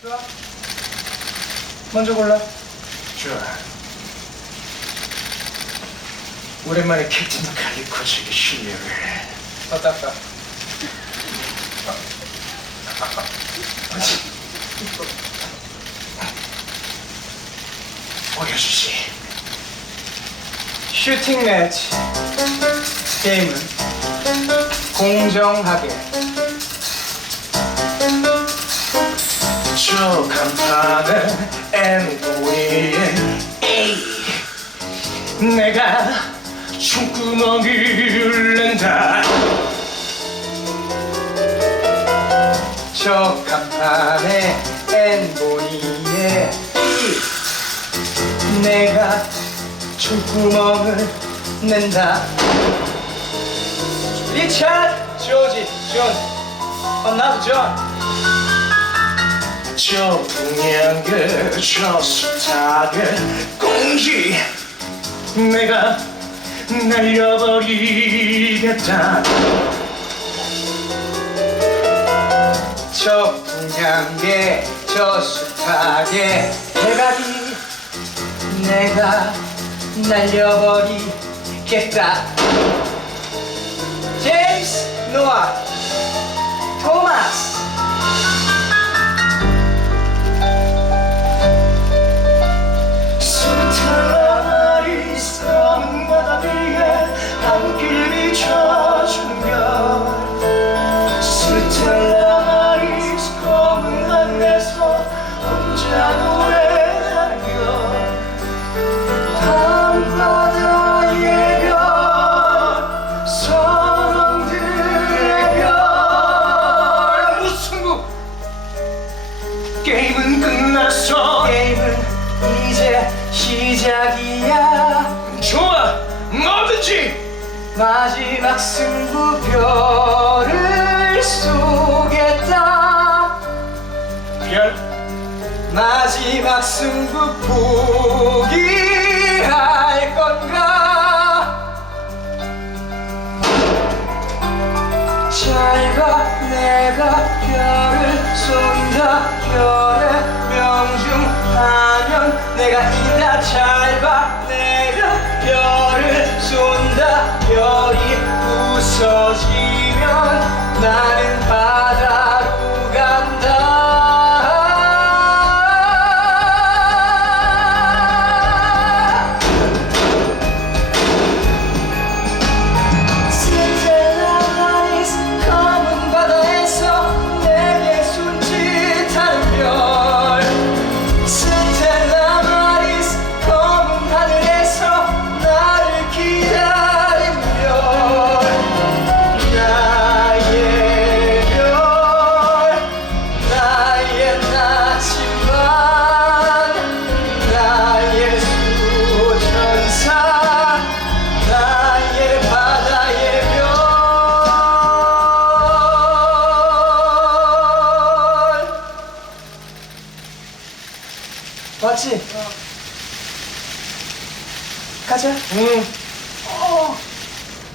좋아. 먼저 골라. 좋아. 오랜만에 캡틴 칼리코즈의 실력을 더 닦아. 보여주지. 슈팅 매치. 게임은 공정하게. 저 간판은 엔보이의 에이 내가 총구멍을 낸다. 저 간판에 이 내가 총구멍을 낸다. 리차드 조지 존 어, 나도 존 저 풍량을 저 숱하게 공기 내가 날려버리겠다. 저 풍량계 저 숱하게 대가리 내가 날려버리겠다. 제임스 노아 토마스 시작이야. 좋아 뭐든지? 마지막 승부표를 쏘겠다. 별 마지막 승부 포기할 건가? 잘봐 내가 별을 쏜다. 별의 명중하면 내가 이긴다 잘봐 내가 별을 쏜다. 별이 부서지면 나 맞지? 가자 응 어.